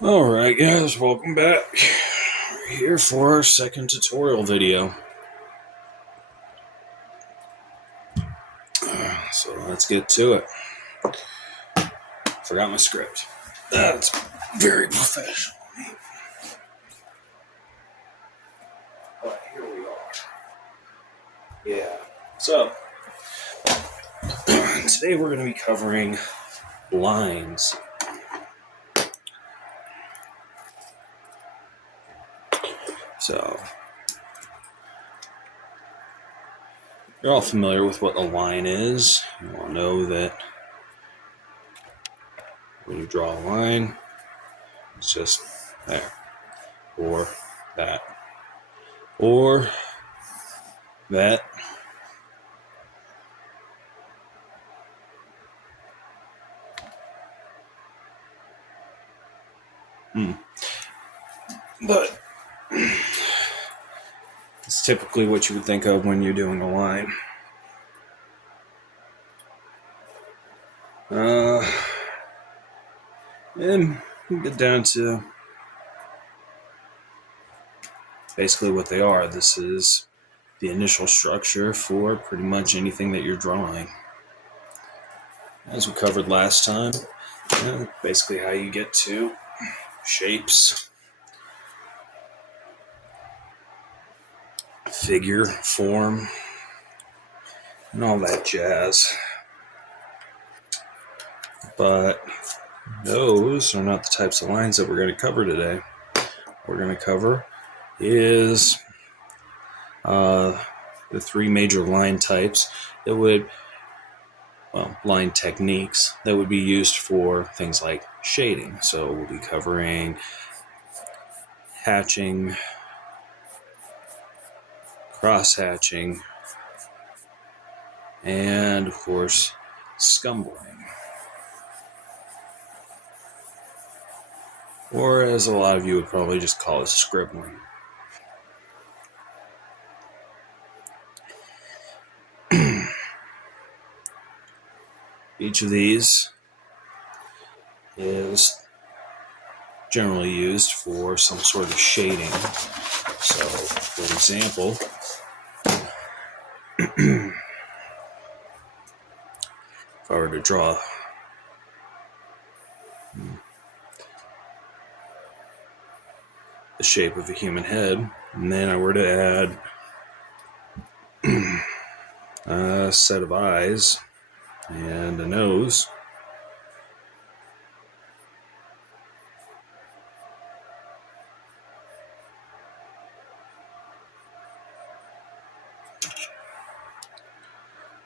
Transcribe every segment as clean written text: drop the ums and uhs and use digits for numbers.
Alright guys, welcome back. We're here for our second tutorial video. So let's get to it. Forgot my script. That's very professional. But here we are. Yeah. So, today we're going to be covering lines. So, you're all familiar with what a line is. You all know that when you draw a line, it's just there, or that, or that. But it's typically what you would think of when you're doing a line. And we get down to basically what they are. This is the initial structure for pretty much anything that you're drawing. As we covered last time, basically how you get to shapes, figure, form, and all that jazz. But those are not the types of lines that we're going to cover today. What we're going to cover is the three major line types that would, line techniques that would be used for things like shading. So we'll be covering hatching, cross-hatching, and of course scumbling, or as a lot of you would probably just call it, scribbling. Each of these is generally used for some sort of shading. So, for example, if I were to draw the shape of a human head, and then I were to add a set of eyes and a nose,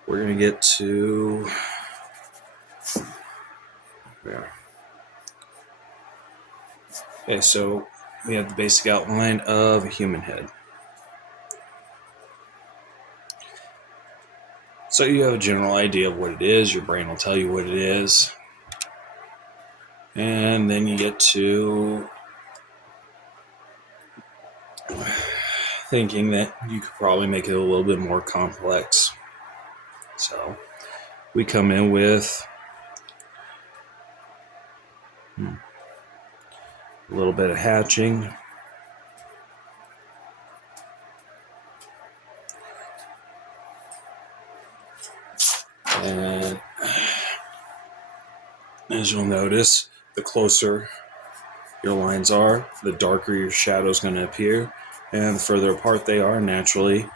we're going to get to there. Okay, so we have the basic outline of a human head. So you have a general idea of what it is. Your brain will tell you what it is. And then you get to thinking that you could probably make it a little bit more complex. So we come in with a little bit of hatching, and as you'll notice, the closer your lines are, the darker your shadow is going to appear, and the further apart they are, naturally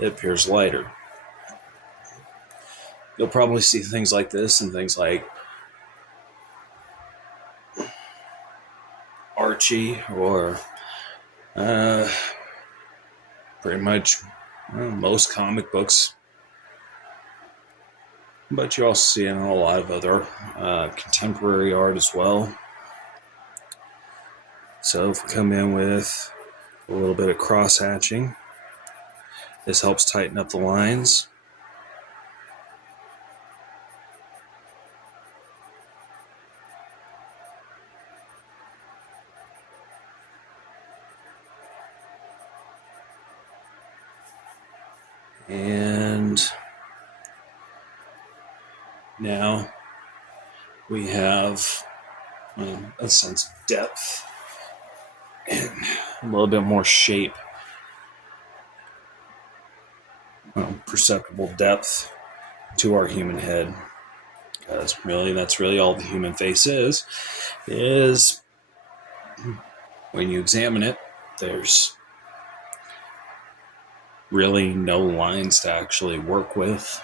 it appears lighter. You'll probably see things like this and things like Archie, or pretty much most comic books. But you also see it in a lot of other contemporary art as well. So if we come in with a little bit of cross-hatching, this helps tighten up the lines. And now we have a sense of depth and a little bit more shape, perceptible depth to our human head. Because really, that's really all the human face is when you examine it, there's really no lines to actually work with.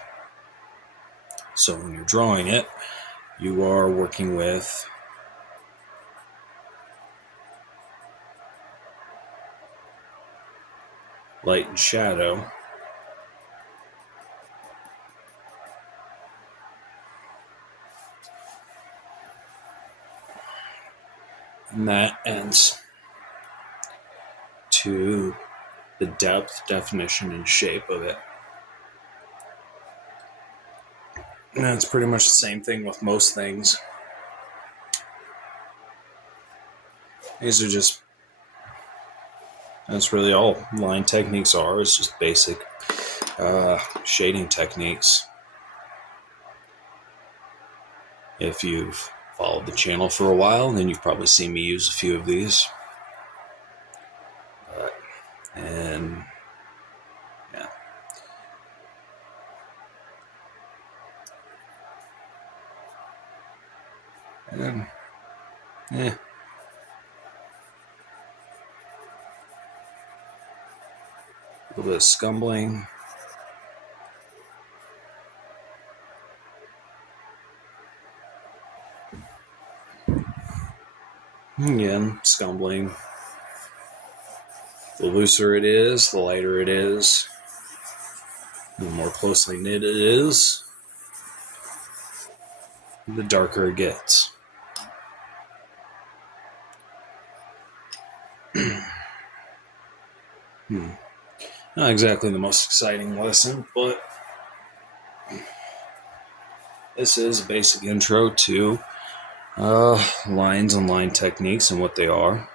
So when you're drawing it, you are working with light and shadow. And that ends to the depth, definition, and shape of it. And that's pretty much the same thing with most things. These are just, that's really all line techniques are. It's just basic shading techniques. If you've followed the channel for a while, then you've probably seen me use a few of these. And yeah. And yeah. A little bit of scumbling. Again, scumbling. The looser it is, the lighter it is, the more closely knit it is, the darker it gets. Not exactly the most exciting lesson, but this is a basic intro to lines and line techniques and what they are.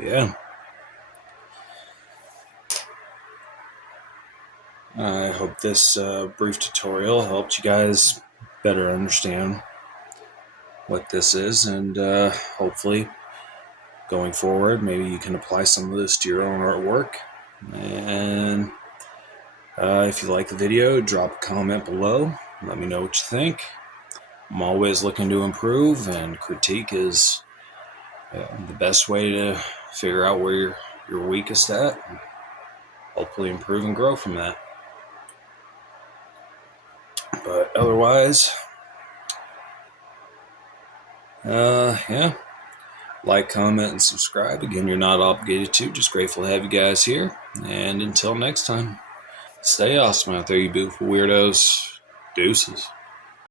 Yeah. I hope this brief tutorial helped you guys better understand what this is, and hopefully going forward, maybe you can apply some of this to your own artwork. And if you like the video, drop a comment below. Let me know what you think. I'm always looking to improve, and critique is the best way to figure out where you're weakest at, and hopefully improve and grow from that. But otherwise, yeah, like, comment, and subscribe. Again, you're not obligated to, just grateful to have you guys here. And until next time, stay awesome out there, you beautiful weirdos. Deuces.